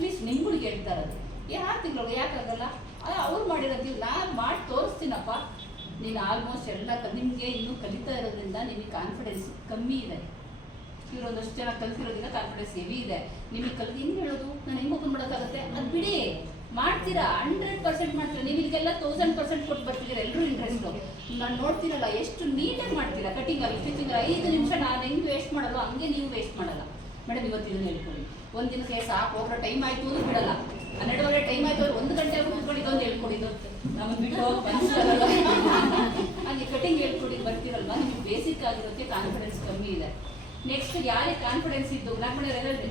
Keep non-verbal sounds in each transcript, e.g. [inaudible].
At least ನಿಮ್ಗಳಿಗೆ ಹೇಳ್ತಾ ಇರೋದು. ಯಾರು ತಿಂಗಳು ಯಾಕಾಗಲ್ಲ ಅದು ಅವ್ರು ಮಾಡಿರೋದಿಲ್ಲ ನಾನು ಮಾಡಿ ತೋರಿಸ್ತೀನಪ್ಪ. ನೀನು ಆಲ್ಮೋಸ್ಟ್ ಎಲ್ಲ ನಿಮಗೆ ಇನ್ನೂ ಕಲಿತಾ ಇರೋದ್ರಿಂದ ನಿಮಗೆ ಕಾನ್ಫಿಡೆನ್ಸ್ ಕಮ್ಮಿ ಇದೆ. ಇವರೊಂದಷ್ಟು ಜನ ಕಲ್ತಿರೋದ್ರಿಂದ ಕಾನ್ಫಿಡೆನ್ಸ್ ಹೆವಿ ಇದೆ. ನಿಮಗೆ ಕಲ್ತು, ಹಿಂಗೆ ಹೇಳೋದು? ನಾನು ಹೆಂಗೆ ಓಪನ್ ಮಾಡೋಕ್ಕಾಗುತ್ತೆ? ಅದು ಬಿಡಿ. ಮಾಡ್ತೀರಾ? ಹಂಡ್ರೆಡ್ ಪರ್ಸೆಂಟ್ ಮಾಡ್ತೀರಾ? ನೀವು ಇಲ್ಲಿಗೆಲ್ಲ ತೌಸಂಡ್ ಪರ್ಸೆಂಟ್ ಕೊಟ್ಟು ಬರ್ತಿದ್ದೀರಾ? ಎಲ್ಲರೂ ಇಂಟ್ರೆಸ್ಟು ನಾನು ನೋಡ್ತೀರಲ್ಲ ಎಷ್ಟು ನೀಟಾಗಿ ಮಾಡ್ತೀರಾ? ಕಟಿಂಗ್ ಆಗಲಿ ಸ್ಟಿಚಿಂಗ್ ಐದು ನಿಮಿಷ ನಾನು ಹೆಂಗೆ ವೇಸ್ಟ್ ಮಾಡಲ್ಲ ಹಂಗೆ ನೀವು ವೇಸ್ಟ್ ಮಾಡಲ್ಲ. ಮೇಡಮ್, ಇವತ್ತು ಇದನ್ನ ಹೇಳ್ಕೊಳ್ಳಿ. ಒಂದು ಕೇಸ್ ಸಾಕು ಟೈಮ್ ಆಯ್ತು ಅಂದ್ರೆ ಬಿಡಲ್ಲ. ಹನ್ನೆರಡುವರೆ ಟೈಮ್ ಆಯ್ತು ಅವ್ರು ಒಂದು ಗಂಟೆ ಕೂತ್ಕೊಂಡು ಇದೊಂದು ಹೇಳ್ಕೊಡಿದ್ದು ನಮ್ಮ ಬಿಟ್ಟು ಅಲ್ಲಿ ಕಟಿಂಗ್ ಹೇಳ್ಕೊಡಿ ಬರ್ತೀರಲ್ವಾ ನಿಮ್ಗೆ ಬೇಸಿಕ್ ಆಗಿರೋಕ್ಕೆ ಕಾನ್ಫಿಡೆನ್ಸ್ ಕಮ್ಮಿ ಇದೆ. ನೆಕ್ಸ್ಟ್ ಯಾರಿಗೆ ಕಾನ್ಫಿಡೆನ್ಸ್ ಇದ್ದು? ನಾಲ್ಕು ಮನೆ ಹೇಳಿ.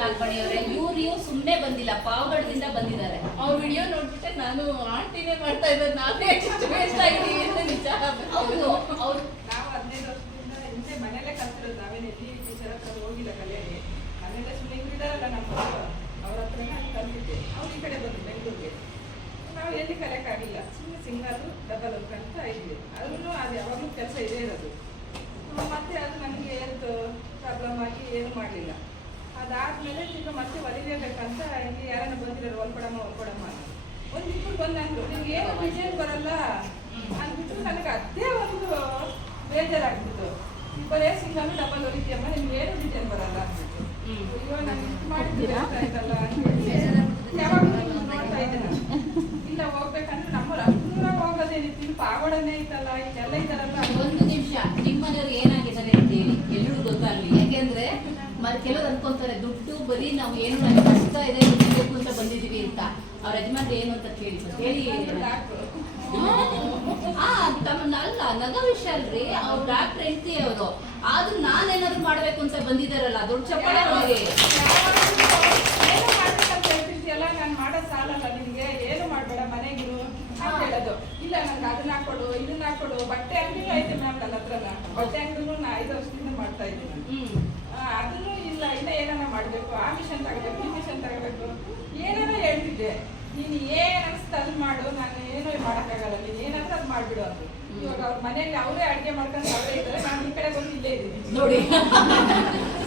ನಾಲ್ಕು ಮಣಿಯವರೇ ಇವ್ರು ಇವ್ರು ಸುಮ್ಮನೆ ಬಂದಿಲ್ಲ, ಪಾವಗಡದಿಂದ ಬಂದಿದ್ದಾರೆ. ಅವ್ರ ವಿಡಿಯೋ ನೋಡ್ಬಿಟ್ಟೆ ನಾನು ಆಂಟಿನೇ ಮಾಡ್ತಾ ಇದ್ದೆ ನಾನೇ ವೇಸ್ಟ್ ಆಗಿದ್ದೀನಿ ಅಂತ ನಿಜ ಹೌದು ನಾವು ಹದಿನೈದು ವರ್ಷದಿಂದ ಹಿಂದೆ ಮನೆಯಲ್ಲೇ ಕಲ್ತಿರೋದು ನಾವೇನು ಎಲ್ಲಿ ಟೀಚರ್ ಹತ್ರ ಹೋಗಿಲ್ಲ ಕಲಿಯಲ್ಲಿ. ಮನೆಯಲ್ಲೇ ಸುಮ್ಮನೆ ಇದ್ದಾರಲ್ಲ ನಮ್ಮ ಅವ್ರ ಹತ್ರನೇ ನಾನು ಕಲ್ತಿದ್ದೆ. ಅವ್ರು ಈ ಕಡೆ ಬಂದು ಬೆಂಗಳೂರಿಗೆ. ನಾವು ಎಲ್ಲಿ ಕಲಿಯೋಕ್ಕಾಗಿಲ್ಲ. ಸುಮ್ಮನೆ ಸಿಂಗಲ್ಲು ಡಬಲ್ ಅಂತ ಇದ್ವಿ. ಅದನ್ನು ಅದು ಯಾವಾಗಲೂ ಕೆಲಸ ಇದೇ ಇರೋದು. ಮತ್ತೆ ಅದು ನನಗೆ ಏನು ಪ್ರಾಬ್ಲಮ್ ಆಗಿ ಏನು ಮಾಡಲಿಲ್ಲ. ಅದಾದ್ಮೇಲೆ ಈಗ ಮತ್ತೆ ಹೊಲಿಲೇಬೇಕಂತ ಇಲ್ಲಿ ಯಾರನ್ನ ಬಂದಿರೋರು ಹೊಲ್ಕೊಡಮ್ಮ ಹೊಲ್ಕೊಡಮ್ಮ ಅಂತ. ಒಂದು ಇಬ್ಬರು ಬಂದಂದ್ರು ನಿಮ್ಗೆ ಏನು ಡಿಸೈನ್ ಬರಲ್ಲ ಅಂದ್ಬಿಟ್ಟು ನನಗೆ ಅದೇ ಒಂದು ಬೇಜಾರಾಗ್ಬಿಟ್ಟು ಬರೇ ಸಿಂಗಲ್ ಡಬಲ್ ಹೊಲಿತೀಯಮ್ಮ ನಿಮ್ಗೆ ಏನು ಡಿಸೈನ್ ಬರಲ್ಲ. ಅಯ್ಯೋ ನಾನು ಇಷ್ಟು ಮಾಡ್ತೀರಾ ಆಯ್ತಲ್ಲ ಯಾವಾಗ ನೋಡ್ತಾ ಇದ್ದೆ ನಾನು ಇಲ್ಲ ಹೋಗ್ಬೇಕಂದ್ರೆ ನಮ್ಮವ್ರು ಅಷ್ಟು ದೂರ ಹೋಗೋದೇನಿತ್ತು ಇಲ್ಲಿ ಪಾವಡನೇ ಐತಲ್ಲ ಇದೆಲ್ಲ ಇದಾರಲ್ಲ ಒಂದು ನಿಮಿಷ ನಿಮ್ಮನೆಯವ್ರು ಏನಾಗಿದ್ದಾರೆ ಅಂತ ಹೇಳಿ ಎಲ್ಲರೂ ಗೊತ್ತಾಗ್ಲಿ ಯಾಕೆಂದ್ರೆ ಮ- ಕೆಲವ್ರು ದುಡ್ಡು ಬರೀ ನಾವು ಏನು ನನಗೆ ಕಷ್ಟ ಇದೆ ಹೇಳಬೇಕು ಅಂತ ಬಂದಿದ್ದೀವಿ ಅಂತ. ಅವ್ರ ಯಜಮಾನ್ರು ಏನು ಅಂತ ಕೇಳಿ ಹೇಳಿ ಅಲ್ಲ ನಗ ವಿಷಯ ಅಲ್ರಿ, ಅವ್ರ ಡಾಕ್ಟರ್ ಹೆಂಡತಿ ಅವರು ಆದ್ರೂ ನಾನೇನಾದ್ರು ಮಾಡ್ಬೇಕು ಅಂತ ಬಂದಿದಾರಲ್ಲ, ದೊಡ್ಡ ಚಪ್ಪಾಳೆ ಅವ್ರಿಗೆ ಏನು ಮಾಡ್ಬೇಕಂತ ಹೇಳ್ತಿರ್ತೀಯಲ್ಲ ನಾನು ಮಾಡೋ ಸಾಲಲ್ಲ ನಿನ್ಗೆ ಏನು ಮಾಡ್ಬೇಡ ಮನೆಗಿರು ಅಂತ ಹೇಳೋದು ಇಲ್ಲ ನಂಗೆ ಅದನ್ನ ಹಾಕೊಡು ಇದನ್ನ ಹಾಕೊಡು ಬಟ್ಟೆ ಅಂಗಡಿನೂ ಐತೆ ಮ್ಯಾಮ್ ನನ್ನ ಹತ್ರ ಬಟ್ಟೆ ಅಂಗಡಿನೂ ನಾ ಐದು ವರ್ಷದಿಂದ ಮಾಡ್ತಾ ಇದ್ದೀನಿ ಹ್ಮ್ ಆ, ಅದನ್ನು ಇಲ್ಲ ಇನ್ನ ಮಾಡಬೇಕು ಆ ಮಿಷನ್ ತಗೋಬೇಕು ಈ ಮಿಷನ್ ತಗೋಬೇಕು ಏನಾರ ಹೇಳ್ತಿದ್ದೆ. ನೀನು ಏನ್ ಅನ್ಸ್ತ ಅದು ಮಾಡು, ನಾನು ಏನೋ ಮಾಡೋಕ್ಕಾಗಲ್ಲ ನೀನು ಏನಾದ್ರೂ ಅದು ಮಾಡ್ಬಿಡು ಅದು ಇವಾಗ ಅವ್ರ ಮನೆಯಲ್ಲಿ ಅವರೇ ಅಡುಗೆ ಮಾಡ್ಕೊಂಡು ಅವರೇ ಇದ್ದಾರೆ, ನಾನು ಈ ಕಡೆ ಬಂದು ಇಲ್ಲೇ ಇದ್ದೀನಿ. ನೋಡಿ.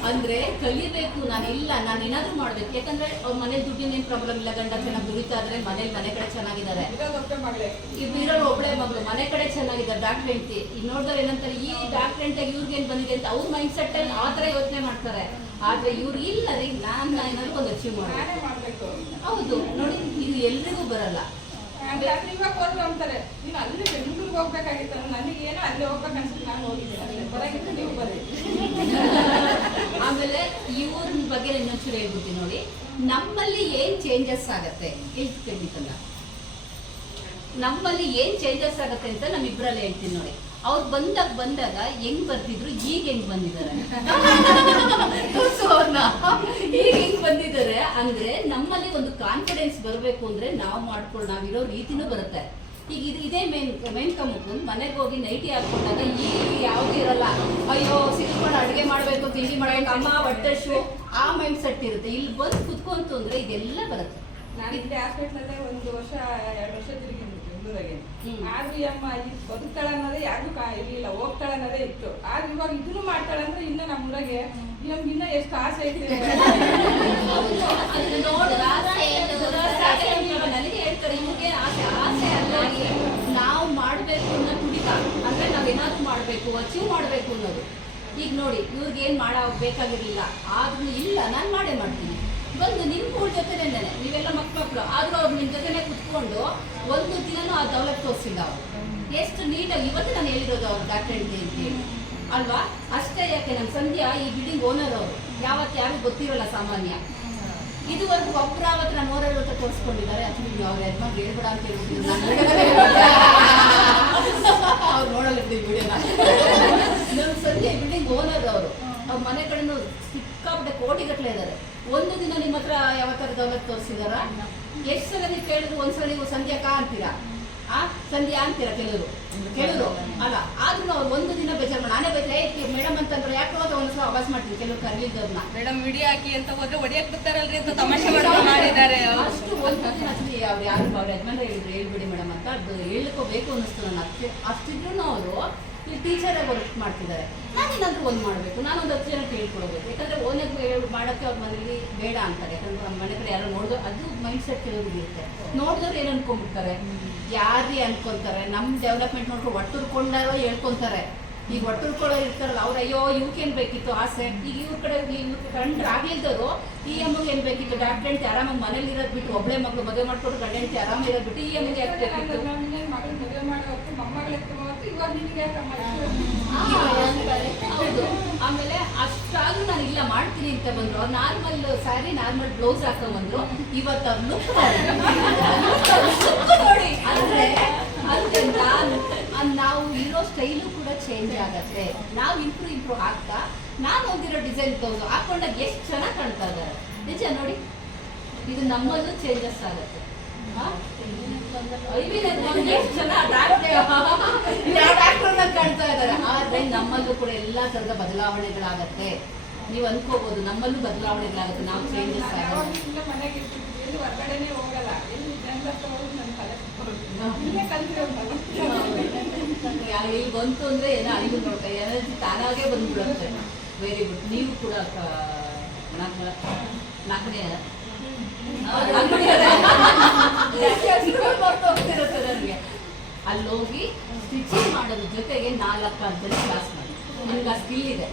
ಅಂದ್ರೆ ಕಲಿಬೇಕು ನಾನು ಇಲ್ಲ ನಾನು ಏನಾದ್ರೂ ಮಾಡ್ಬೇಕು. ಯಾಕಂದ್ರೆ ಅವ್ರ ಮನೆ ದುಡ್ಡಿನ ಏನ್ ಪ್ರಾಬ್ಲಮ್ ಇಲ್ಲ ಗಂಡ ಚೆನ್ನಾಗಿ ದುಡಿತಾ ಇದ್ರೆ ಮನೇಲಿ ಮನೆ ಕಡೆ ಚೆನ್ನಾಗಿದ್ದಾರೆ. ಇರೋರು ಒಬ್ಳೆ ಮಗಳು ಮನೆ ಕಡೆ ಚೆನ್ನಾಗಿದ್ದಾರೆ ಡಾಕ್ಟರ್ ಹೆಂಡತಿ. ಈಗ ನೋಡಿದ್ರೆ ಏನಂತಾರೆ ಈ ಡಾಕ್ಟರ್ ಹೆಂಡತಿ ಇವ್ರಿಗೆ ಏನ್ ಬಂದಿದೆ ಅಂತ ಅವ್ರ ಮೈಂಡ್ ಸೆಟ್ ಅಲ್ಲಿ ಆ ತರ ಯೋಚನೆ ಮಾಡ್ತಾರೆ. ಆದ್ರೆ ಇವ್ರು ಇಲ್ಲ ರೀ ನಾನ್ ಏನಾದ್ರು ಒಂದು ಅಚೀವ್ ಮಾಡ್ಬೇಕು. ಹೌದು ನೋಡಿ ಇದು ಎಲ್ರಿಗೂ ಬರಲ್ಲ. ಇವಾಗ ಹೋದ್ರು ಅಂತಾರೆ ನೀನು ಅಲ್ಲಿ ಬೆಂಗಳೂರಿಗೆ ಹೋಗ್ಬೇಕಾಗಿತ್ತು ನನಗೆ ಏನೋ ಅಲ್ಲಿ ಹೋಗ್ಬೇಕು ಅನ್ಸುತ್ತೆ ನಾನು ಹೋಗಿದ್ದೀನಿ. ಅಲ್ಲಿ ನೀವು ಬರ್ರಿ ಆಮೇಲೆ ಇವ್ರ ಬಗ್ಗೆ ಇನ್ನೊಂಚೂರು ಹೇಳ್ಬಿಡ್ತೀನಿ ನೋಡಿ. ನಮ್ಮಲ್ಲಿ ಏನ್ ಚೇಂಜಸ್ ಆಗತ್ತೆ? ಖಂಡಿತಲ್ಲ ನಮ್ಮಲ್ಲಿ ಏನ್ ಚೇಂಜಸ್ ಆಗತ್ತೆ ಅಂತ ನಮ್ಮಿಬ್ಬರಲ್ಲಿ ಹೇಳ್ತೀನಿ ನೋಡಿ. ಅವ್ರು ಬಂದಾಗ ಬಂದಾಗ ಹೆಂಗ್ ಬರ್ತಿದ್ರು, ಈಗ ಹೆಂಗ್ ಬಂದಿದ್ದಾರೆ. [laughs] ಈಗ ಹೆಂಗ್ ಬಂದಿದ್ದಾರೆ ಅಂದ್ರೆ ನಮ್ಮಲ್ಲಿ ಒಂದು ಕಾನ್ಫಿಡೆನ್ಸ್ ಬರಬೇಕು ಅಂದ್ರೆ ನಾವು ಮಾಡ್ಕೊಳ್ಳೋ ನಾವಿರೋ ರೀತಿನೂ ಬರುತ್ತೆ. ಈಗ ಇದು ಇದೇ ಮೇನ್ ಮೇನ್ ಕಮ್ಮಕ್ಕು ಮನೆಗೆ ಹೋಗಿ ನೈಟಿ ಹಾಕೊಂಡಾಗ ಈ ಯಾವುದು ಇರಲ್ಲ. ಅಯ್ಯೋ ಸಿಕ್ಕೊಂಡು ಅಡುಗೆ ಮಾಡಬೇಕು ತಿಂಡಿ ಮಾಡಬೇಕು ಅಮ್ಮ ಶೋ ಆ ಮೈಂಡ್ ಸೆಟ್ ಇರುತ್ತೆ. ಇಲ್ಲಿ ಬಂದು ಕುತ್ಕೊಂತು ಅಂದ್ರೆ ಇದೆಲ್ಲ ಬರುತ್ತೆ. ನಾನು ಇಲ್ಲಿ ಹಾಸ್ಪಿಟ್ಲಲ್ಲೇ ಒಂದು ವರ್ಷ ಎರಡು ವರ್ಷ ತಿರುಗಿದ್ದೀನಿ ಬೆಂಗಳೂರಿಗೆ. ಆದ್ರೂ ಅಮ್ಮ ಇಲ್ಲಿ ಬದುಕ್ತಾಳೆ ಅನ್ನೋದೇ ಯಾರಿಗೂ ಕಾ ಇರಲಿಲ್ಲ. ಹೋಗ್ತಾಳೆ ಅನ್ನೋದೇ ಇತ್ತು. ಆದ್ರೆ ಇವಾಗ ಇದನ್ನು ಮಾಡ್ತಾಳೆ ಅಂದ್ರೆ ಇನ್ನೂ ನಮ್ಮ ಊರಾಗೆ ನಮ್ಗೆ ಇನ್ನೂ ಎಷ್ಟು ಆಸೆ ಐತೆ. [laughs] ನನಗೆ ಹೇಳ್ತಾರೆ. ನಿಮಗೆ ಆಸೆ ಆಸೆ ಅಲ್ಲ ಈ ನಾವು ಮಾಡಬೇಕು ಅನ್ನೋ ತುಡಿತ ಅಂದ್ರೆ ನಾವೇನಾದ್ರೂ ಮಾಡಬೇಕು ಅಚೀವ್ ಮಾಡಬೇಕು ಅನ್ನೋದು. ಈಗ ನೋಡಿ, ಇವ್ರಿಗೆ ಏನು ಮಾಡಬೇಕಾಗಿರಲಿಲ್ಲ ಬೇಕಾಗಿರ್ಲಿಲ್ಲ. ಆದ್ರೂ ಇಲ್ಲ, ನಾನು ಮಾಡೇ ಮಾಡ್ತೀನಿ. ಬಂದು ನಿಮ್ಮ ಕೂಡ ಜೊತೆನೇ ನೀವೆಲ್ಲ ಮಕ್ಕಳು ಆದರೂ ಆದ್ರೂ ಅವ್ರು ನಿಮ್ಮ ಜೊತೆನೇ ಕುತ್ಕೊಂಡು ಒಂದು ದಿನನೂ ಆ ದೌಲತ್ ತೋರಿಸಿಲ್ಲ ಅವರು. ಎಷ್ಟು ನೀಟಾಗಿ, ಇವತ್ತು ನಾನು ಹೇಳಿರೋದು ಅವ್ರು ಡಾಕ್ಟರ್ ಅಂತ ಹೇಳಿ. ಅಲ್ವಾ? ಅಷ್ಟೇ ಯಾಕೆ ನಮ್ಮ ಸಂಧ್ಯಾ ಈ ಬಿಲ್ಡಿಂಗ್ ಓನರ್ ಅವರು. ಯಾವತ್ತು ಯಾರು ಗೊತ್ತಿರೋಲ್ಲ ಸಾಮಾನ್ಯ. ಇದುವರೆಗೂ ಒಬ್ಬರ ಅವತ್ತು ನಾನು ಓನರ್ ಹತ್ರ ತೋರಿಸ್ಕೊಂಡಿದ್ದಾರೆ. ನೀವು ಅವ್ರ ಯಜಮಾನ್ ಹೇಳ್ಬೇಡ ಅಂತ ಹೇಳ್ಬಿಟ್ಟು ಅವ್ರು ನೋಡಲ್ಲ ಈ ವಿಡಿಯೋನ ನಮ್ಮ ಬಿಲ್ಡಿಂಗ್ ಓನರ್ ಅವರು ಅವ್ರ ಮನೆ ಕಡೆನೂ ಸಿಕ್ಕಾಪಟ್ಟೆ ಕೋಟಿಗಟ್ಟಲೆ ಇದ್ದಾರೆ. ಒಂದು ದಿನ ನಿಮ್ಮ ಹತ್ರ ಯಾವತ್ತಾರು ದೌಲತ್ ತೋರಿಸಿದಾರ? ಎಷ್ಟು ಸಲ ನೀವು ಕೇಳಿದ್ರು ಒಂದ್ಸಲ ನೀವು ಸಂಧ್ಯಾ ಕಾ ಅಂತೀರಾ? ಆ? ಸಂಧ್ಯಾ ಅಂತೀರಾ ಕೆಲವರು? ಕೆಲವರು ಅಲ್ಲ ಆದ್ರೂ ಅವ್ರು ಒಂದು ದಿನ ಬೇಜಾರು ನಾನೇ ಬೇಜಾರು ಮೇಡಮ್ ಅಂತಂದ್ರೆ ಯಾಕೆ ಹೋದ ಒಂದ್ಸಲ ಅಭ್ಯಾಸ ಮಾಡ್ತೀನಿ ಕೆಲವರು ಕರೀಲಿದ್ದವ್ರನ್ನ ಮೇಡಮ್ ವಿಡಿಯೋ ಹಾಕಿ ಅಂತ ಹೋದ್ರೆ ಒಡಿಯಕ್ಕೆ ಬಿಡ್ತಾರಲ್ರಿ ಅಂತ [laughs] ತಮಾಷೆ ಮಾಡ್ಕೊಂಡು ಮಾಡಿದ್ದಾರೆ ಅಷ್ಟು ಒಂದು ದಿನ ಅವ್ರು ಯಾರು ಅವ್ರ ಯಜಮಾನ್ರು ಹೇಳಿದ್ರು ಹೇಳ್ಬಿಡಿ ಮೇಡಮ್ ಅಂತ ಅದು ಹೇಳ್ಕೋಬೇಕು ಅನ್ನಿಸ್ತು ನನ್ನ ಅಷ್ಟೇ ಅಷ್ಟಿದ್ರು ಅವರು ಟೀಚರ್ ಆಗಿ ವರ್ಕ್ ಮಾಡ್ತಿದ್ದಾರೆ. ನಾನು ಏನಾದರೂ ಒಂದು ಮಾಡಬೇಕು ನಾನು ಒಂದು ಹತ್ತು ಜನ ಹೇಳ್ಕೊಡ್ಬೇಕು. ಯಾಕಂದ್ರೆ ಓನಾಗಿ ಮಾಡೋಕ್ಕೆ ಅವ್ರ ಮನೇಲಿ ಬೇಡ ಅಂತಾರೆ. ಯಾಕಂದ್ರೆ ನಮ್ಮ ಮನೆ ಕಡೆ ಯಾರೋ ನೋಡಿದ್ರು ಅದು ಮೈಂಡ್ ಸೆಟ್ ಕೆಲವ್ರಿಗೆ ಇರುತ್ತೆ ನೋಡಿದವ್ರು ಏನು ಅನ್ಕೊಂಡ್ಬಿಡ್ತಾರೆ? ಯಾರೇ ಅನ್ಕೊಂತಾರೆ? ನಮ್ಮ ಡೆವಲಪ್ಮೆಂಟ್ ನೋಡ್ಕೊಂಡು ಒಟ್ಟುರ್ಕೊಂಡಾರೋ ಹೇಳ್ಕೊಂತಾರೆ. ಈಗ ಒಟ್ಟುಕೊಳ್ಳೋ ಇರ್ತಾರಲ್ಲ ಅವ್ರು ಅಯ್ಯೋ ಇವ್ಕೇನು ಬೇಕಿತ್ತು ಆಸೆ? ಈಗ ಇವ್ರ ಕಡೆ ಕಂಡ್ರೆ ಆಗ್ಲಿಲ್ದವರು ಈ ಅಮ್ಮಗೆ ಏನು ಬೇಕಿತ್ತು? ಡಾಕ್ಟರ್ ಹೆಂಡತಿ ಆರಾಮಾಗಿ ಮನೇಲಿ ಇರೋದು ಬಿಟ್ಟು ಒಬ್ಬಳೆ ಮಗಳು ಮದುವೆ ಮಾಡ್ಕೊಂಡು ಗಂಡ ಹೆಂಡತಿ ಆರಾಮಾಗಿ ಇರೋದು ಬಿಟ್ಟು ಈ ಅಮ್ಮಗೆ ಯಾಕೆ ಬೇಕಿತ್ತು? ಹೌದು. ಆಮೇಲೆ ಅಷ್ಟಾದ್ರೂ ನಾನು ಇಲ್ಲ ಮಾಡ್ತೀನಿ ಅಂತ ಬಂದ್ರು. ಅವ್ರು ನಾರ್ಮಲ್ ಸ್ಯಾರಿ ನಾರ್ಮಲ್ ಬ್ಲೌಸ್ ಹಾಕೊಂಡ್ಬಂದ್ರು ಇವತ್ತು ಅವ್ರು ನೋಡಿ. ಅಂದ್ರೆ ಅದಕ್ಕೆ ನಾನು ನಾವು ಇರೋ ಸ್ಟೈಲು ಕೂಡ ಚೇಂಜ್ ಆಗತ್ತೆ. ನಾವು ಇಂಪ್ರೂವ್ ಇಂಪ್ರೂವ್ ಆಗ್ತಾ, ನಾನು ಹೋಗಿರೋ ಡಿಸೈನ್ ತಗೊಂಡು ಹಾಕೊಂಡಾಗ ಎಷ್ಟು ಚೆನ್ನಾಗಿ ಕಾಣ್ತಾ ಇದ್ದಾರೆ. ನಿಜ ನೋಡಿ, ಇದು ನಮ್ಮಲ್ಲೂ ಚೇಂಜಸ್ ಆಗುತ್ತೆ. [laughs] ಕಾಣ್ತಾ ಇದ್ದಾರೆ. ಆದ್ರೆ ನಮ್ಮಲ್ಲೂ ಕೂಡ ಎಲ್ಲಾ ತರದ ಬದಲಾವಣೆಗಳಾಗತ್ತೆ. ನೀವು ಅನ್ಕೋಬಹುದು ನಮ್ಮಲ್ಲೂ ಬದಲಾವಣೆಗಳಾಗುತ್ತೆ ನಾವು ಚೇಂಜಸ್. ಇಲ್ಲೇ ಬಂತು ಅಂದ್ರೆ ಏನೋ ಅರಿವು ನೋಡ್ತಾ ಎನರ್ಜಿ ತಾನಾಗೆ ಬಂದ್ಬಿಡುತ್ತೆ. ವೆರಿ ಗುಡ್ ನೀವು ಕೂಡ ನಾಲ್ಕನೇ ನನಗೆ ಅಲ್ಲಿ. ಹೋಗಿ ಸ್ಟಿಚಿಂಗ್ ಮಾಡೋದ್ರ ಜೊತೆಗೆ ನಾಲ್ಕು ಅಂತ ಕ್ಲಾಸ್ ಮಾಡಿ. ನಿಮ್ಗೆ ಆ ಸ್ಕಿಲ್ ಇದೆ.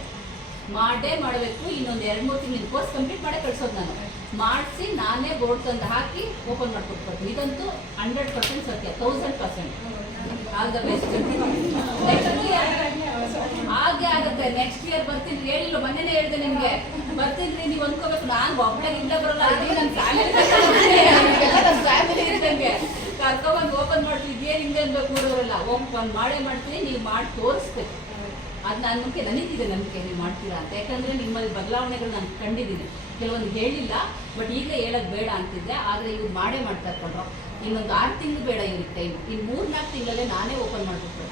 ಮಾಡೇ ಮಾಡಬೇಕು, ಇನ್ನೊಂದು ಎರಡು ಮೂರು ತಿಂಗಳಿನ ಕೋರ್ಸ್ ಕಂಪ್ಲೀಟ್ ಮಾಡೇ ಕಳಿಸೋದು ನಾನು. ಮಾಡಿಸಿ ನಾನೇ ಬೋರ್ಡ್ ತಂದು ಹಾಕಿ ಓಪನ್ ಮಾಡ್ಕೊಟ್ಕೊಡ್ತೀನಿ ಇದಂತೂ ಹಂಡ್ರೆಡ್ ಪರ್ಸೆಂಟ್ ಸತ್ಯ thousand percent. All the best. ಹಾಗೆ ಆಗುತ್ತೆ. ನೆಕ್ಸ್ಟ್ ಇಯರ್ ಬರ್ತೀನಿ. ಹೇಳಿಲ್ಲ ಮೊನ್ನೆನೇ ಹೇಳಿದೆ ನಿಮಗೆ. ಬರ್ತೀನಿ ನೀವು ಅಂದ್ಕೋಬೇಕು ನಾನು ಒಬ್ಬಳಿಗೆ ಇಲ್ಲ, ಬರೋಲ್ಲ. ಅದೇ ನನ್ನ ಫ್ಯಾಮಿಲಿ ಫ್ಯಾಮಿಲಿ ಇದ್ದಂಗೆ. ಕರ್ಕೊಂಡ್ಬಂದು ಓಪನ್ ಮಾಡ್ತೀವಿ. ಇದೇನು ಹಿಂಗೆ ಅನ್ಬೇಕು ನೋಡೋರಲ್ಲ ಓಪನ್ ಮಾಡೇ ಮಾಡ್ತೀನಿ. ನೀವು ಮಾಡಿ ತೋರಿಸ್ಬೇಕು. ಅದು ನಾನು ನಂಬಿಕೆ ನನಗಿದೆ ನಂಬಿಕೆ ನೀವು ಮಾಡ್ತೀರಾ ಅಂತ. ಯಾಕಂದ್ರೆ ನಿಮ್ಮಲ್ಲಿ ಬದಲಾವಣೆಗಳು ನಾನು ಕಂಡಿದ್ದೀನಿ. ಕೆಲವೊಂದು ಹೇಳಿಲ್ಲ, ಬಟ್ ಈಗಲೇ ಹೇಳೋದು ಬೇಡ ಅಂತಿದ್ದೆ ಆದರೆ ಇವ್ರು ಮಾಡೇ ಮಾಡ್ತಾ ಇರ್ಕೊಂಡ್ರು. ಇನ್ನೊಂದು ಆರು ತಿಂಗಳು ಬೇಡ ಇರುತ್ತೆ ಟೈಮ್ ಇನ್ನು ಮೂರು ನಾಲ್ಕು ತಿಂಗಳಲ್ಲೇ ನಾನೇ ಓಪನ್ ಮಾಡಿಬಿಟ್ಟು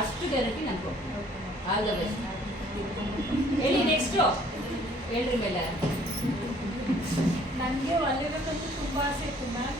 ಅಷ್ಟು ಗ್ಯಾರಂಟಿ ನಾನು ಕೊಡ್ತೀನಿ. ಆಲ್ ಹೇಳಿ ನೆಕ್ಸ್ಟು ಹೇಳ್ರಿ ಮೇಲೆ. ನನಗೆ ಅಲ್ಲಿರೋದಂತೂ ತುಂಬಾ ಆಸೆ ಇತ್ತು ಮ್ಯಾಮ್